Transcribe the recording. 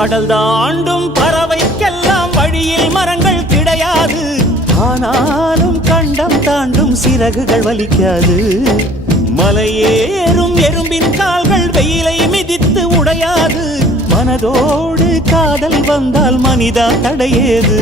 கடல் தாண்டும் பறவைக்கெல்லாம் வழியில் மரங்கள் கிடையாது. ஆனாலும் கண்டம் தாண்டும் சிறகுகள் வலிக்காது. மலையேறும் எறும்பின் கால்கள் வெயிலை மிதித்து உடையாது. மனதோடு காதல் வந்தால் மனிதா தடையேது.